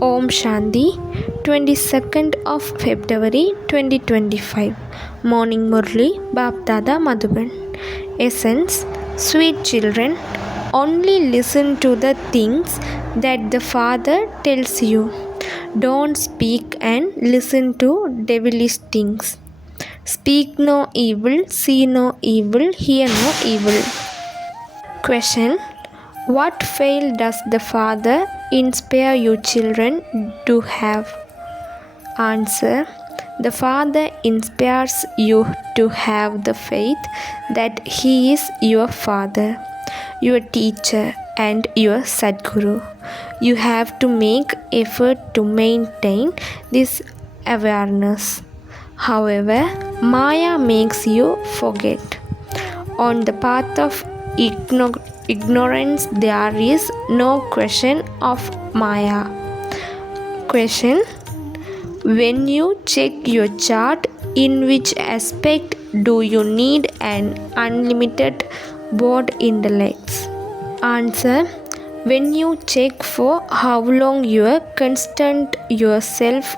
Om Shanti, 22nd of February 2025. Morning Murli, Bapdada Madhuban. Essence, sweet children, only listen to the things that the Father tells you. Don't speak and listen to devilish things. Speak no evil, see no evil, hear no evil. Question: what fail does the Father inspire you children to have? Answer: the Father inspires you to have the faith that He is your Father, your teacher and your Sadguru. You have to make effort to maintain this awareness. However, Maya makes you forget. On the path of ignorance, there is no question of Maya. Question: when you check your chart, in which aspect do you need an unlimited board in the legs? Answer: when you check for how long you constant yourself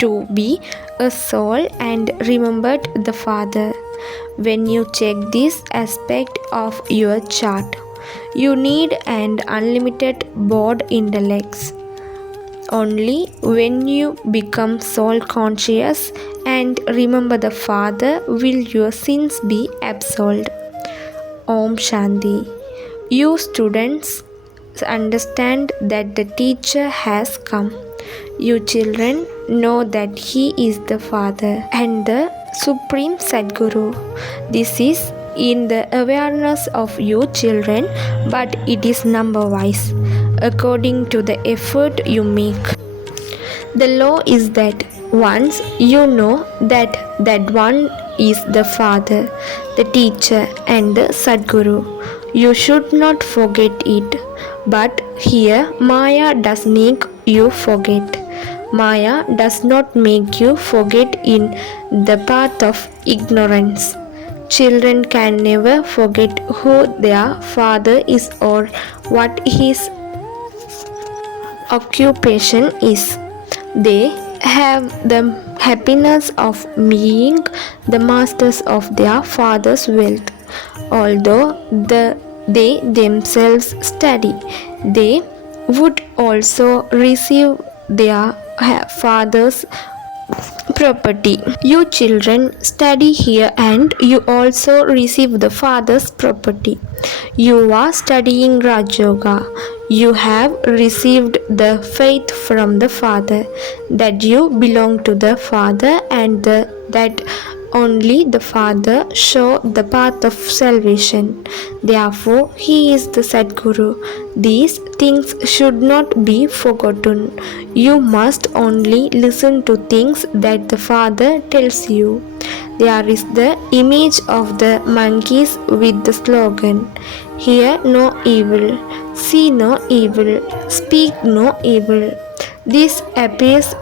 to be a soul and remembered the Father. When you check this aspect of your chart, you need an unlimited board in the legs. Only when you become soul conscious and remember the Father will your sins be absolved. Om Shanti. You students understand that the teacher has come. You children know that He is the Father and the Supreme Sadguru. This is in the awareness of you children, but it is number wise, according to the effort you make. The law is that once you know that one is the Father, the teacher and the Sadguru, you should not forget it. But here Maya does make you forget. Maya does not make you forget in the path of ignorance. Children can never forget who their father is or what his occupation is. They have the happiness of being the masters of their father's wealth. Although they themselves study, they would also receive their father's property. You children study here and you also receive the Father's property. You are studying Raj Yoga. You have received the faith from the Father that you belong to the Father and that only the Father show the path of salvation. Therefore, He is the Sadguru. These things should not be forgotten. You must only listen to things that the Father tells you. There is the image of the monkeys with the slogan, "Hear no evil, see no evil, speak no evil." This appears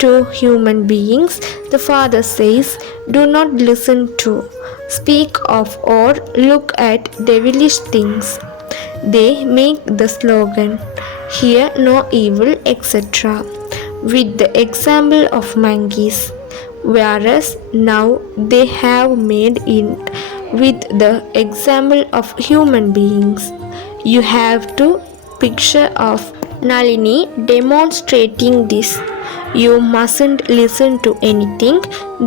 to human beings. The Father says, do not listen to, speak of or look at devilish things. They make the slogan, "Hear no evil," etc. with the example of monkeys, whereas now they have made it with the example of human beings. You have to picture of Nalini demonstrating this. You mustn't listen to anything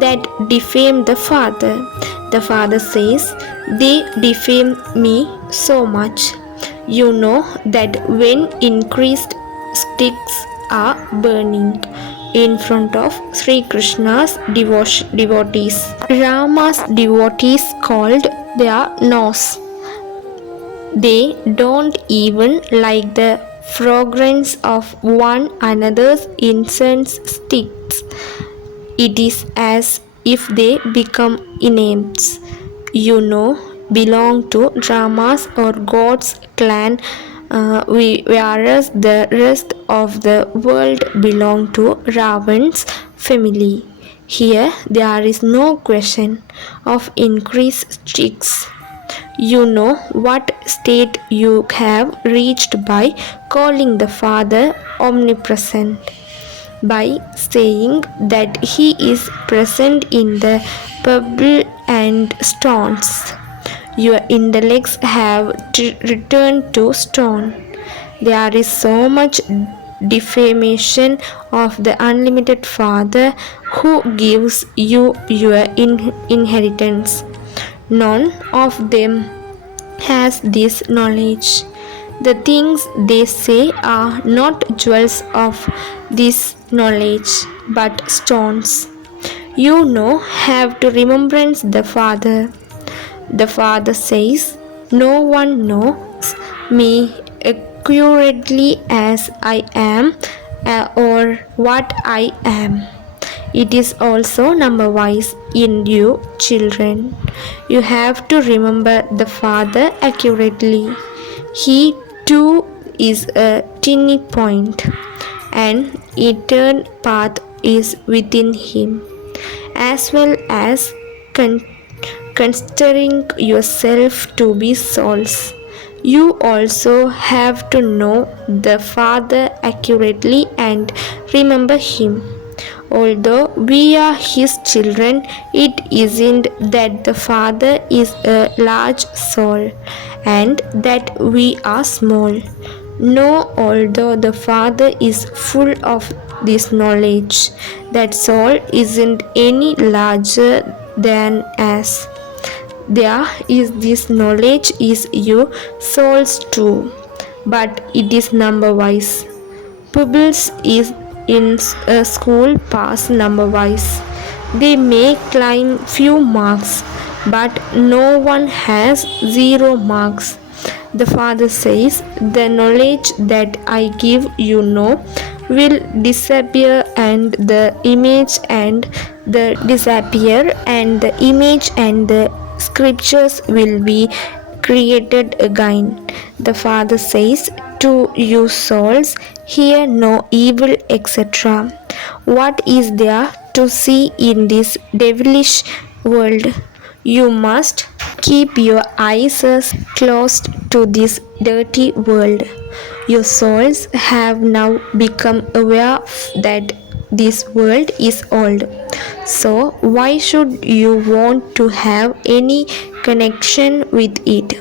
that defame the Father. The Father says, they defame me so much. You know that when increased sticks are burning in front of Sri Krishna's devotees. Rama's devotees called their nose. They don't even like the fragrance of one another's incense sticks. It is as if they become inmates. You know, belong to Rama's or God's clan, whereas the rest of the world belong to Ravan's family. Here there is no question of increased sticks. You know what state you have reached by calling the Father omnipresent, by saying that He is present in the pebble and stones. Your intellects have returned to stone. There is so much defamation of the unlimited Father who gives you your inheritance. None of them has this knowledge. The things they say are not jewels of this knowledge, but stones. You know, have to remembrance the Father. The Father says, no one knows me accurately as I am or what I am. It is also number wise in you, children. You have to remember the Father accurately. He too is a tiny point. An eternal path is within him, as well as considering yourself to be souls. You also have to know the Father accurately and remember Him. Although we are His children, it isn't that the Father is a large soul and that we are small. No, although the Father is full of this knowledge, that soul isn't any larger than us. There is this knowledge is your souls too, but it is number wise. Pupils is in a school pass number wise. They may climb few marks, but no one has 0 marks. The Father says, the knowledge that I give you know will disappear and the image and the scriptures will be created again. The Father says to you souls, hear no evil, etc. What is there to see in this devilish world? You must keep your eyes closed to this dirty world. Your souls have now become aware that this world is old. So, why should you want to have any connection with it?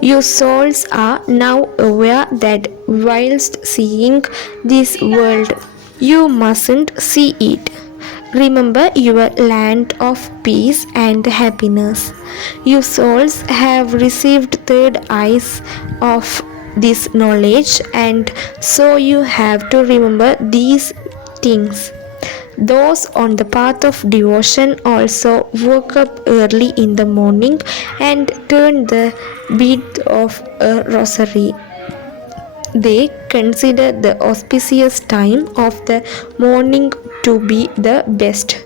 Your souls are now aware that whilst seeing this world, you mustn't see it. Remember your land of peace and happiness. You souls have received third eyes of this knowledge, and so you have to remember these things. Those on the path of devotion also woke up early in the morning and turned the bead of a rosary. They consider the auspicious time of the morning to be the best.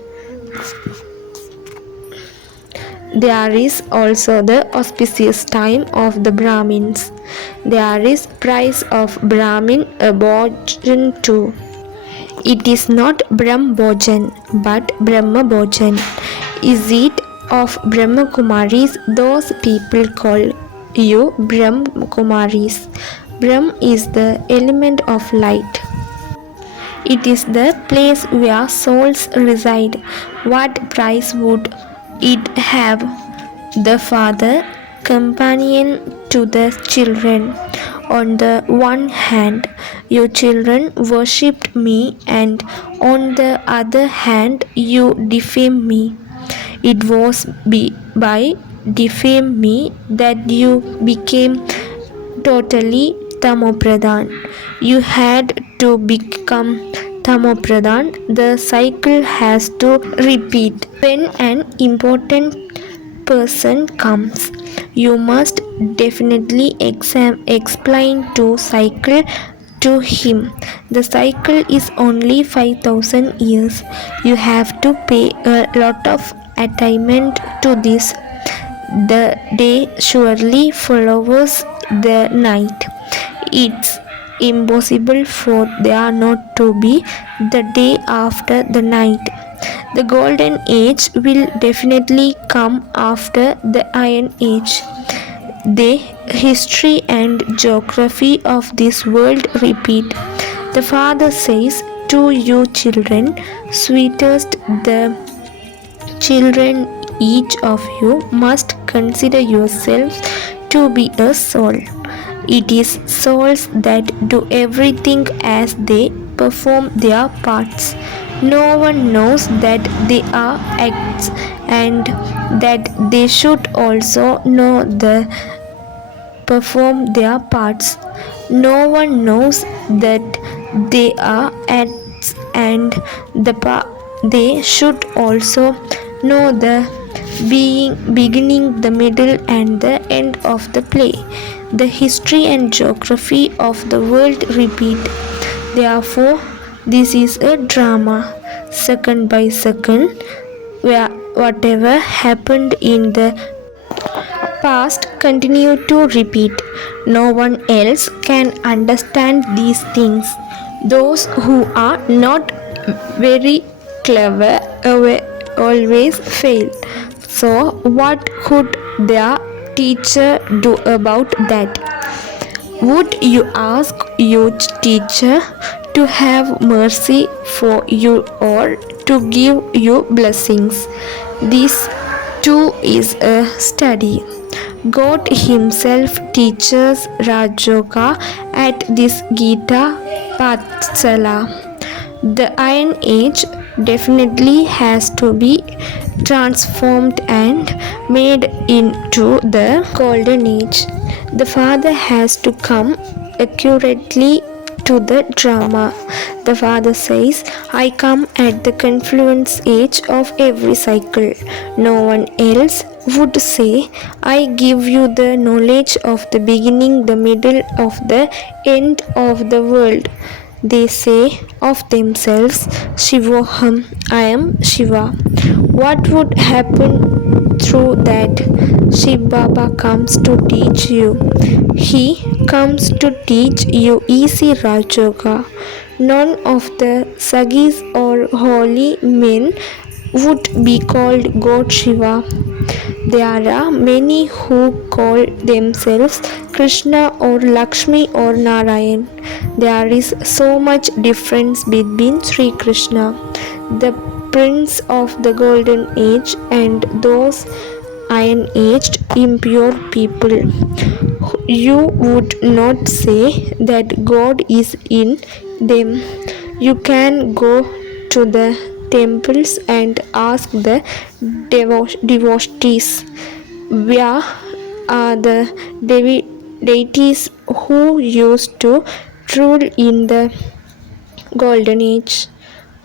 There is also the auspicious time of the Brahmins. There is price of Brahmin bhojan too. It is not Brahm Bhojan but Brahma Bhojan. Is it of Brahma Kumaris? Those people call you Brahma Kumaris. Brahm is the element of light. It is the place where souls reside. What price would it have? The Father, companion to the children. On the one hand, your children worshipped me, and on the other hand, you defame me. It was by defame me that you became totally tamopradhan. You had to become tamopradhan. The cycle has to repeat. When an important person comes, you must definitely explain to cycle to him. The cycle is only 5,000 years. You have to pay a lot of attachment to this. The day surely follows the night. It's impossible for there not to be the day after the night. The golden age will definitely come after the iron age. The history and geography of this world repeat. The Father says, to you children, sweetest the children, each of you must consider yourselves to be a soul. It is souls that do everything as they perform their parts. No one knows that they are acts and that they should also know the perform their parts. No one knows that they are acts and they should also know the beginning, the middle, and the end of the play. The history and geography of the world repeat. Therefore, this is a drama, second by second, where whatever happened in the past continue to repeat. No one else can understand these things. Those who are not very clever always fail. So, what could their teacher do about that? Would you ask your teacher to have mercy for you or to give you blessings? This too is a study. God Himself teaches Rajoga at this Gita Patsala. The Iron Age definitely has to be transformed and made into the Golden Age. The Father has to come accurately to the drama. The Father says, I come at the confluence age of every cycle. No one else would say, I give you the knowledge of the beginning, the middle, of the end of the world. They say of themselves, Shivoham, I am Shiva. What would happen through that? Shiv Baba comes to teach you. He comes to teach you easy Rajoga. None of the Sagis or holy men would be called God Shiva. There are many who call themselves Krishna or Lakshmi or Narayan. There is so much difference between Sri Krishna, the prince of the golden age, and those iron-aged impure people. You would not say that God is in them. You can go to the temples and ask the devotees, where are the deities who used to rule in the golden age?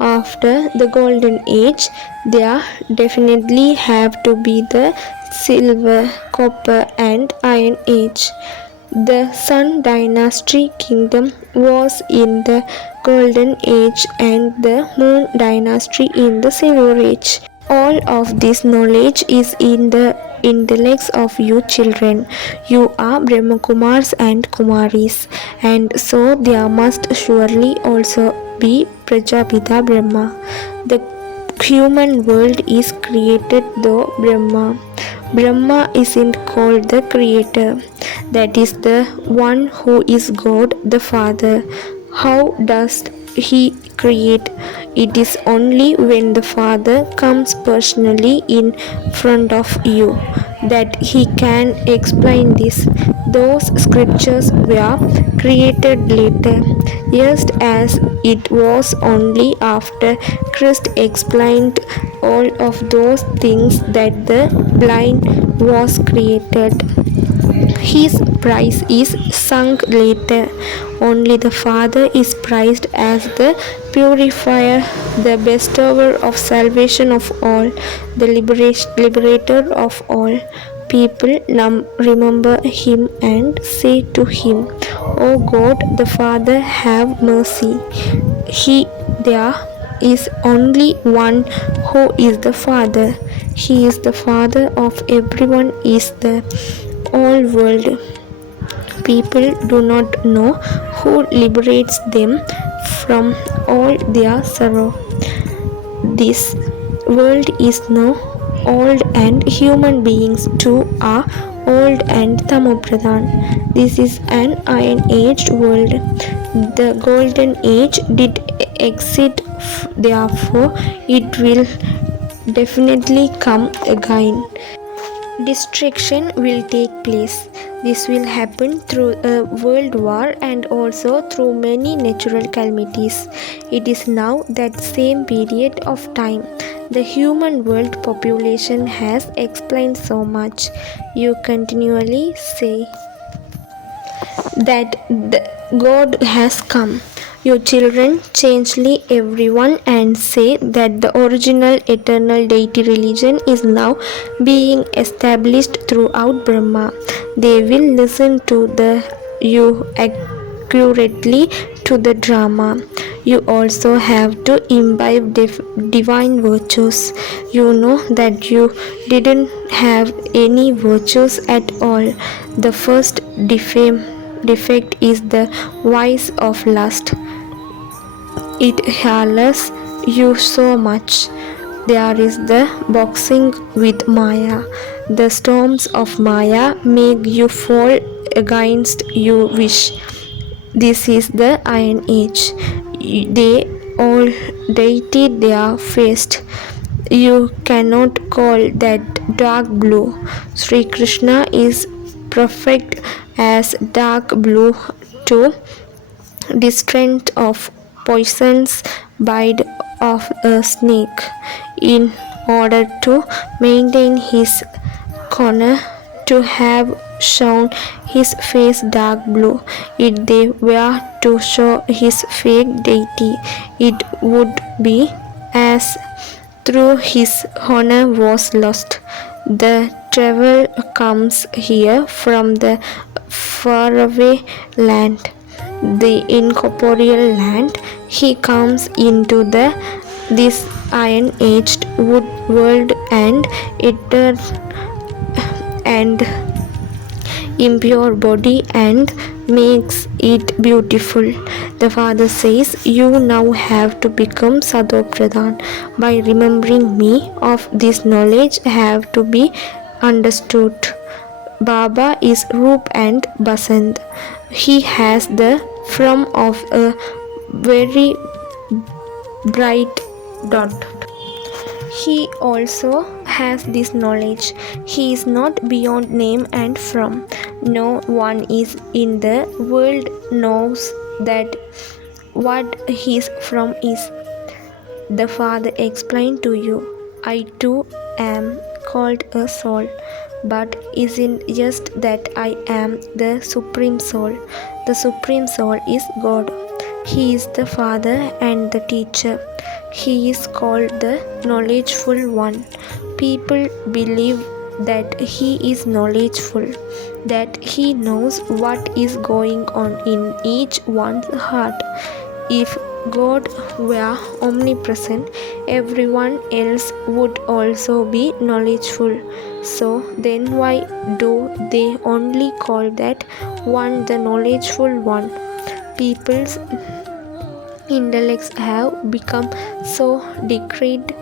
After the golden age, there definitely have to be the silver, copper, and iron age. The Sun Dynasty kingdom was in the golden age and the Moon Dynasty in the silver age. All of this knowledge is in the intellects of you children. You are Brahmakumars and Kumaris, and so there must surely also be Prajapita Brahma. The human world is created through Brahma. Brahma isn't called the creator. That is the one who is God the Father. How does He create? It is only when the Father comes personally in front of you that He can explain this. Those scriptures were created later, just as it was only after Christ explained all of those things that the blind was created. His price is sunk later. Only the Father is prized as the purifier, the bestower of salvation of all, the liberator of all. People remember Him and say to Him, O God the Father, have mercy. There is only one who is the Father. He is the Father of everyone, is the all world. People do not know who liberates them from all their sorrow. This world is now old and human beings too are old and Tamopradhan. This is an iron aged world. The golden age did exit, therefore it will definitely come again. Destruction will take place. This will happen through a world war and also through many natural calamities. It is now that same period of time. The human world population has explained so much. You continually say that God has come. Your children changely everyone and say that the original eternal deity religion is now being established throughout Brahma. They will listen to you accurately to the drama. You also have to imbibe divine virtues. You know that you didn't have any virtues at all. The first defect is the vice of lust. It harass you so much. There is the boxing with Maya. The storms of Maya make you fall against your wish. This is the Iron Age. They all dated their faced. You cannot call that dark blue. Sri Krishna is perfect as dark blue to distant of poison's bite of a snake. In order to maintain his honor, to have shown his face dark blue, if they were to show his fake deity, it would be as through his honor was lost. The traveler comes here from the faraway land, the incorporeal land. He comes into this iron-aged wood world and and impure body and makes it beautiful. The father says, you now have to become Sadopradhan. By remembering me of this knowledge have to be understood. Baba is Roop and Basant. He has the form of a very bright dot. He also has this knowledge. He is not beyond name and form. No one is in the world knows that what his form is. The Father explained to you, I too am called a soul, but isn't just that I am the Supreme Soul. The Supreme Soul is God. He is the Father and the Teacher. He is called the Knowledgeful One. People believe that He is knowledgeful, that He knows what is going on in each one's heart. If God were omnipresent, everyone else would also be knowledgeful. So then why do they only call that one the knowledgeful one? People's intellects have become so decayed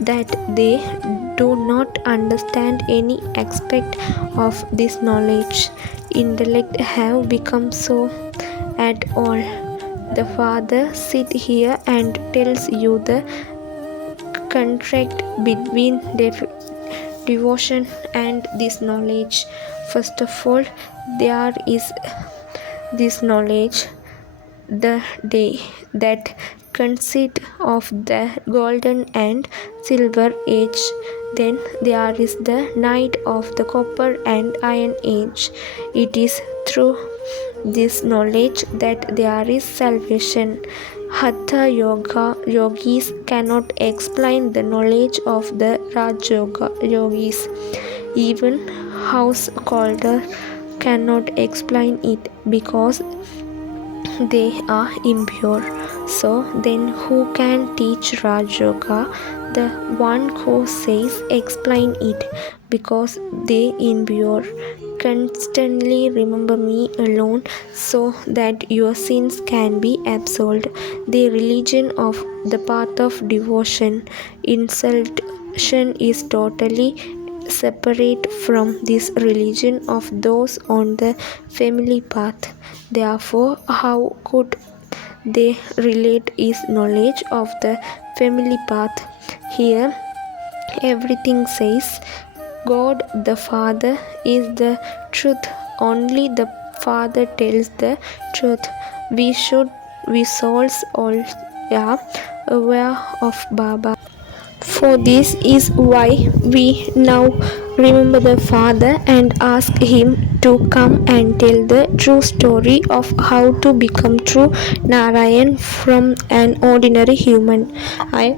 that they do not understand any aspect of this knowledge. Intellect have become so at all. The Father sit here and tells you the contract between devotion and this knowledge. First of all, there is this knowledge, the day that consists of the golden and silver age. Then there is the night of the copper and iron age. It is through this knowledge that there is salvation. Hatha yogis cannot explain the knowledge of the Raj yogis. Even householder cannot explain it because they are impure. So then who can teach Raj Yoga? The one who says explain it because they impure. Constantly remember me alone so that your sins can be absolved. The religion of the path of devotion. Insultation is totally separate from this religion of those on the family path. Therefore, how could they relate his knowledge of the family path? Here, everything says God the Father is the truth. Only the Father tells the truth. We souls all are aware of Baba. For this is why we now remember the Father and ask Him to come and tell the true story of how to become true Narayan from an ordinary human. I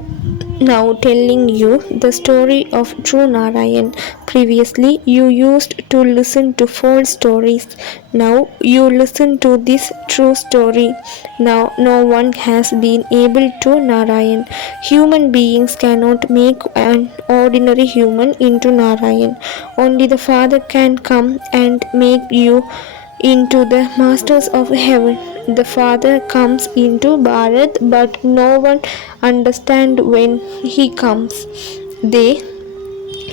now telling you the story of true Narayan. Previously, you used to listen to false stories. Now you listen to this true story. Now no one has been able to Narayan. Human beings cannot make an ordinary human into Narayan. Only the Father can come and make you into the masters of heaven. The Father comes into Bharat, but no one understands when he comes. They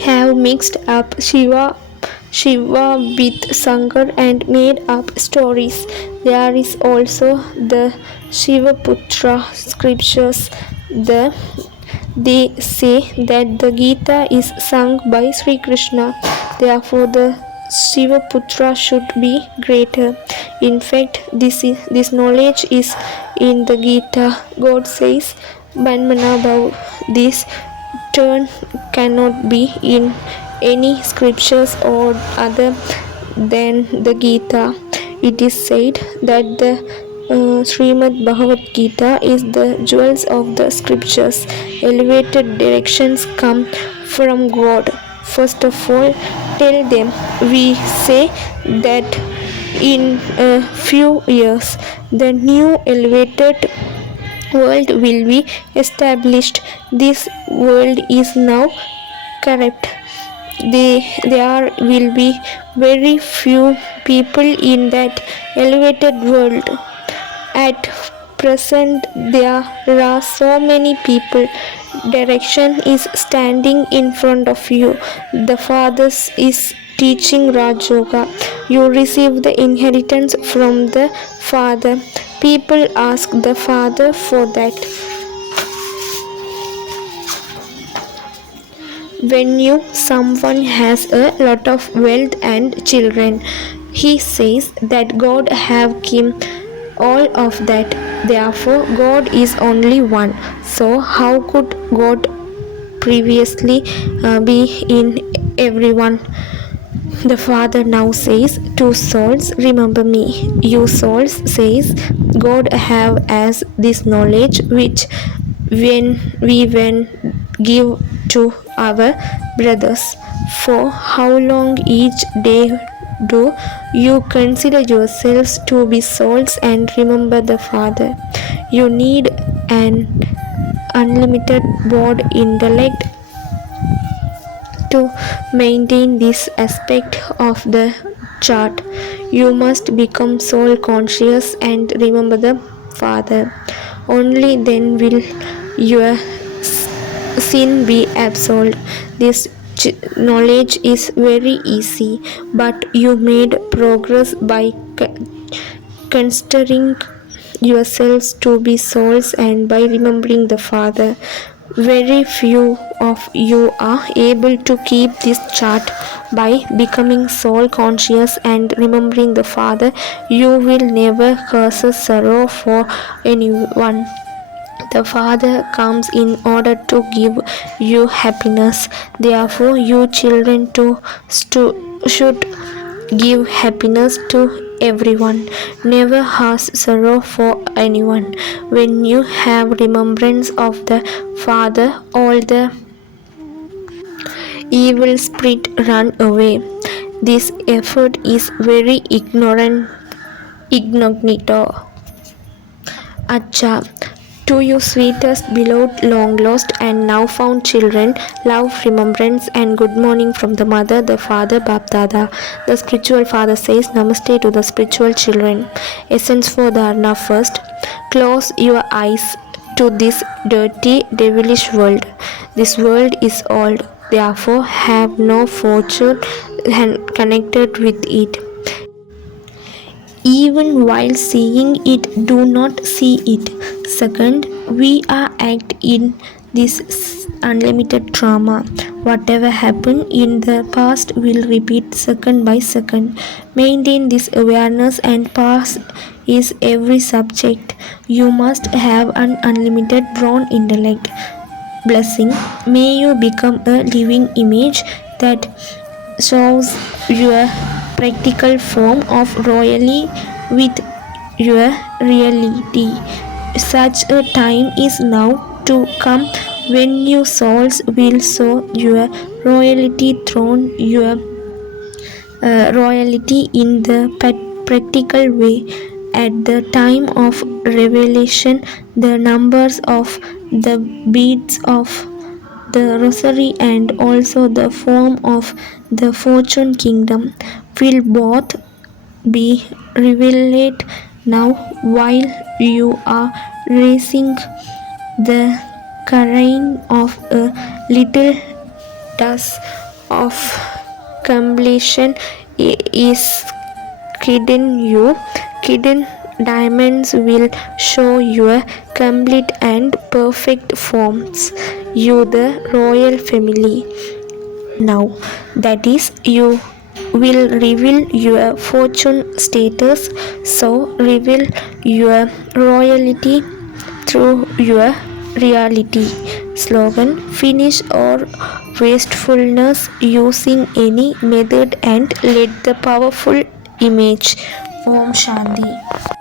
have mixed up Shiva with Sakar and made up stories. There is also the Shivaputra scriptures. They say that the Gita is sung by Sri Krishna. Therefore, the Shivaputra should be greater. In fact, this knowledge is in the Gita. God says, Banmana Bhav. This turn cannot be in any scriptures or other than the Gita. It is said that the Srimad Bhagavad Gita is the jewels of the scriptures. Elevated directions come from God. First of all, tell them we say that in a few years the new elevated world will be established. This world is now corrupt. There will be very few people in that elevated world. At present, there are so many people. Direction is standing in front of you. The Father is teaching Raj Yoga. You receive the inheritance from the Father. People ask the Father for that. When someone has a lot of wealth and children, he says that God have given all of that. Therefore, God is only one. So, how could God previously be in everyone? The Father now says to souls, remember me. You souls says God have as this knowledge which when give to our brothers. For how long each day do you consider yourselves to be souls and remember the Father? You need an unlimited broad intellect to maintain this aspect of the chart. You must become soul conscious and remember the Father. Only then will your sin be absolved. This knowledge is very easy, but you made progress by considering yourselves to be souls and by remembering the Father. Very few of you are able to keep this chart. By becoming soul conscious and remembering the Father, you will never cause sorrow for anyone. The Father comes in order to give you happiness. Therefore, you children too should give happiness to everyone. Never has sorrow for anyone. When you have remembrance of the Father, all the evil spirit run away. This effort is very incognito. Acha. To you sweetest, beloved, long lost and now found children, love, remembrance and good morning from the mother, the father, Bapdada. The spiritual father says Namaste to the spiritual children. Essence for Dharna first. Close your eyes to this dirty, devilish world. This world is old. therefore have no fortune connected with it. Even while seeing it, do not see it. Second, we are act in this unlimited trauma. Whatever happened in the past will repeat second by second. Maintain this awareness and pass is every subject. You must have an unlimited brain intellect. Blessing, may you become a living image that shows your practical form of royalty with your reality. Such a time is now to come when your souls will show your royalty throne, your royalty in the practical way. At the time of revelation, the numbers of the beads of the rosary and also the form of the fortune kingdom will both be revealed now while you are raising the current of a little dust of completion is hidden diamonds will show your complete and perfect forms. You the royal family. Now that is you will reveal your fortune status, so reveal your royalty through your reality. Slogan, finish or wastefulness using any method and let the powerful image. Om Shanti.